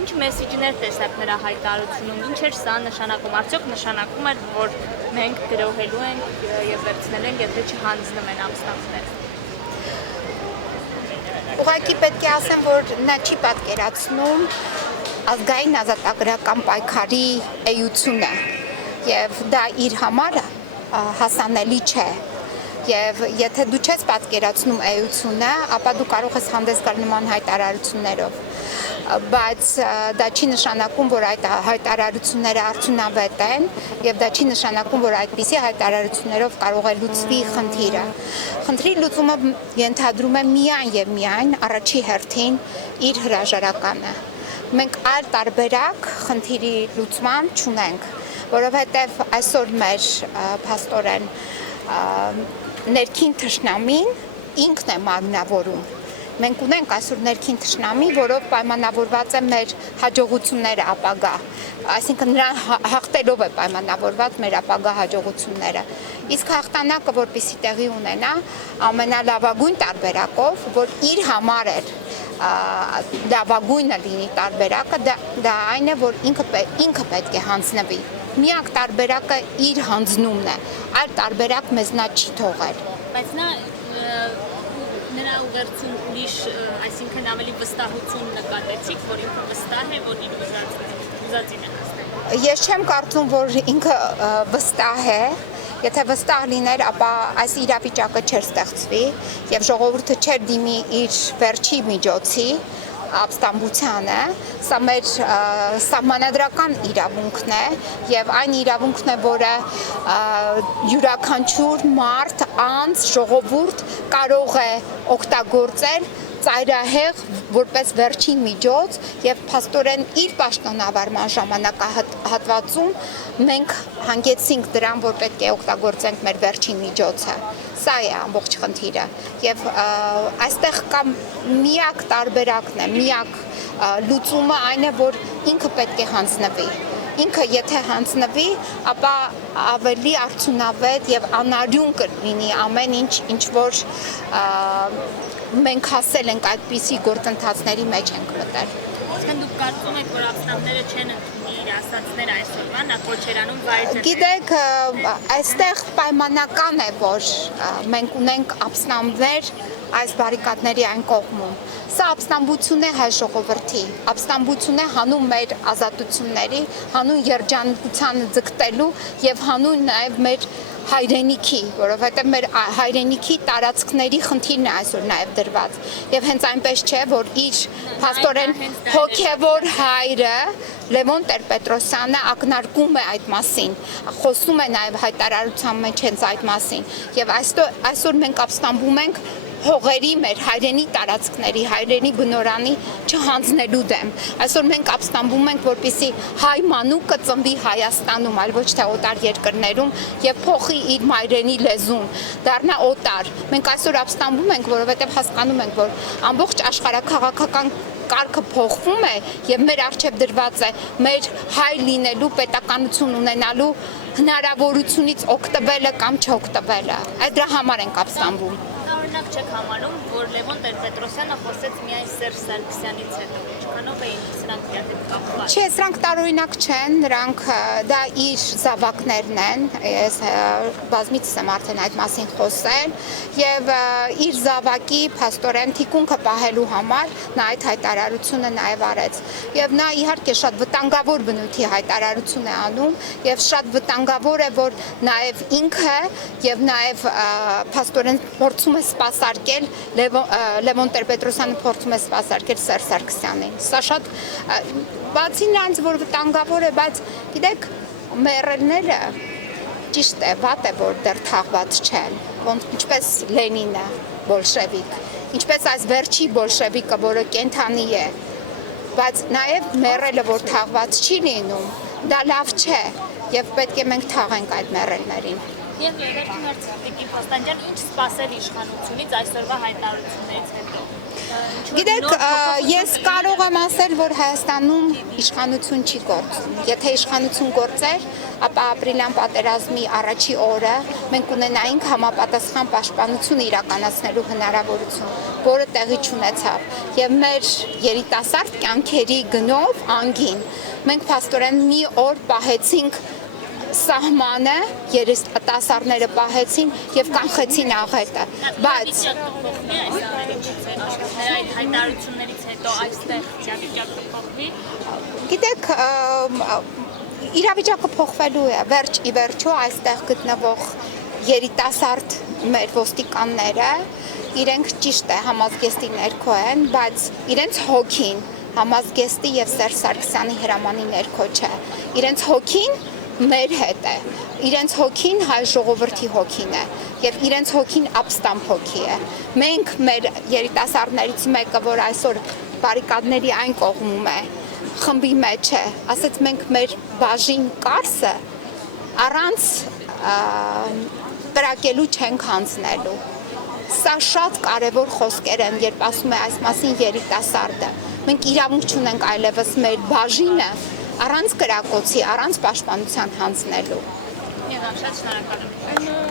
ինչ մեսիջներ տեսակ նրա հայտարարությունում, ինչ էր սա նշանակում, արդյոք նշանակում էր, որ մենք գրոհելու ենք եւ վերցնել ենք, եթե չհանձնում են ամսնապները։ Ուղղակի պետք է ասեմ, որ նա չի պատկերացնում ազգային ազատագրական պայքարի էությունը եւ դա իր համար հասանելի չէ։ Եվ եթե դու չես պատկերացնում էությունը, ապա դու կարող ես հանդես գալ նման հայտարարություններով, բայց դա չի նշանակում, որ այդ հայտարարությունները արդյունավետ են, եւ դա չի նշանակում, որ այդպիսի հայտարարություններով կարող է լուծվի խնդիրը։ Խնդրի լուծումը ենթադրում է միայն եւ միայն առաջի հերթին իր հրաժարականը։ Մենք այլ տարբերակ խնդիրի լուծման չունենք, որովհետեւ այսօր մեր փաստորեն ներքին թշնամին ինքն է մարմնավորում։ Մենք ունենք այսօր ներքին թշնամի, որով պայմանավորված է մեր հաջողությունները ապագա, այսինքն նրան հաղթելով է պայմանավորված մեր ապագա հաջողությունները։ Իսկ հաղթանակը, որպեսզի տեղի ունենա, ամենալավագույն տարբերակով, որ իր համար էր լավագույնը լինի տարբերակը, դա այն է, որ ինքը պետք է հանձնվի։ Միակ տարբերակը իր հանձնումն է, այլ տարբերակ մեզ նա չի թողել։ Բայց նրա ուղերձում ուրիշ, այսինքն ավելի վստահություն նկատեցիք, որ ինքը վստահ է, որ իր ուզածին է հասնել։ Ես չեմ կարծում, որ ինքը վստահ է, եթե վստահ լիներ, ապա այս իրավիճակը չէր ստեղծվի եւ ժողովուրդը չէր դիմի իր վերջի միջոցի ապստամբությանը, սա մեր սահմանադրական իրավունքն է եւ այն իրավունքն է, որը յուրաքանչյուր մարդ, անձ, ժողովուրդ կարող է օգտագործել ծայրահեղ որպես վերջին միջոց եւ փաստորեն իր պաշտոնավարման ժամանակահատվածում մենք հանգեցինք դրան, որ պետք է օգտագործենք մեր վերջին միջոցը։ Սա է ամբողջ խնդիրը եւ այստեղ կա միակ տարբերակն է, միակ լուծումը այն է, որ ինքը պետք է հանձնվի։ Ինքը եթե հանձնվի, ապա ավելի արդյունավետ եւ անարյուն կլինի ամեն ինչ որ մենք հասել ենք այդպիսի գործընթացների մեջ ենք մտել։ Այսինքն դուք կարծում եք, որ ապստամբները չեն ընդունի իր ասածները այսօրվա, նա Քոչարյանում վայր։ Գիտեք, այստեղ պայմանական է, որ մենք ունենք ապստամբներ այս բարիկադների այն կողմում։ Սա ապստամբություն է հայ ժողովրդի, ապստամբություն է հանուն մեր ազատությունների, հանուն երջանկության ձգտելու եւ հանուն նաեւ մեր հայրենիքի, որովհետև մեր հայրենիքի տարածքների խնդիրն է այսօր նաև դրված եւ հենց այնպես չէ, որ իր փաստորեն հոգեվոր հայրը Լևոն Տեր-Պետրոսյանը ակնարկում է այդ մասին, խոսում է նաև հայտարարության մեջ հենց այդ մասին եւ այսօր մենք ապստամբում ենք հողերի մեր հայրենի տարածքների, հայրենի բնորանի չհանձնելու դեմ։ Այսօր մենք ապստամբում ենք, որպեսզի հայ մանուկը ծնվի Հայաստանում, այլ ոչ թե օտար երկրներում եւ փոխի իր մայրենի լեզուն, դառնա օտար։ Մենք այսօր ապստամբում ենք, որովհետեւ հասկանում ենք, որ ամբողջ աշխարհաքաղաքական կարգը փոխվում է եւ մեր առջեւ դրված է մեր հայ լինելու, պետականություն ունենալու հնարավորությունից օգտվելը կամ չօգտվելը։ Այդ դրա համար ենք ապստամբում։ Օրինակ չեք համարում, որ Լևոն Տեր-Պետրոսյանը խոսեց միայն Սերժ Սարգսյանից հետո, ինչքանով էին սրանք իրար կապված։ Չէ, սրանք տարօրինակ չեն, նրանք դա իր զավակներն են, ես բազմիցս եմ արդեն այդ մասին խոսել, եւ իր զավակի փաստորեն թիկունքը պահելու համար նա այդ հայտարարությունը նաեւ արեց։ Եվ նա իհարկե շատ վտանգավոր բնույթի հայտարարություն է անում, եւ շատ վտանգավոր է, որ նաեւ ինքը եւ նաեւ փաստորեն փորձում է սպասարկել Լևոն Տեր-Պետրոսյանը փորձում է սպասարկել Սերժ Սարգսյանին։ Սա շատ բացի նրանց, որ վտանգավոր է, բայց գիտեք, մեռելները ճիշտ է, վատ է, որ դեռ թաղված չեն, ինչպես Լենինը, բոլշևիկ, ինչպես այս վերջի բոլշևիկը, որը կենդանի է, բայց նաև մեռելը, որ թաղված չի լինում, դա լավ չէ, եւ պետք է մենք թաղենք այդ մեռելներին։ Եվ վերջին հարցը Տիկին Պաստանջյան, ինչ սպասել իշխանությունից այսօրվա հայտարարություններից հետո։ Գիտեք, ես կարող եմ ասել, որ Հայաստանում իշխանություն չի գործում։ Եթե իշխանություն գործեր, ապա ապրիլյան պատերազմի առաջի օրը մենք ունենայինք համապատասխան պաշտպանություն իրականացնելու հնարավորություն։ որը տեղի չունեցավ եւ մեր երիտասարդ կյանքերի գնով անգին մենք փաստորեն մի օր պահեցինք սահմանը, երիտասարդները պահեցին եւ կանխեցին աղետը, բայց այդ հայտարարություններից հետո այստեղ իրավիճակը փոխվի։ գիտեք, իրավիճակը փոխվելու է, վերջ ի վերջո այստեղ գտնվող երիտասարդ մեր ոստիկանները, իրենք ճիշտ է համազգեստի ներքո են, բայց իրենց հոգին համազգեստի եւ Սերժ Սարգսյանի հրամանի ներքո չէ։ Իրենց հոգին մեր հետ է, իրենց հոգին հայ ժողովրդի հոգին է եւ իրենց հոգին ապստամբ հոգի է։ Մենք մեր երիտասարդներից մեկը, որ այսօր բարիկադների այն կողմում է, խմբի մեջ է, ասեց մենք մեր բաժին կարսը առանց կրակելու չենք հանձնելու։ Սա շատ կարևոր խոսքեր են, երբ ասում է այս մասին երիտասարդը։ Մենք իրավունք չունենք այլևս մեր բաժինը առանց կրակոցի, առանց պաշտպանության հանձնելու։ Եվ շատ շնորհակալ եմ։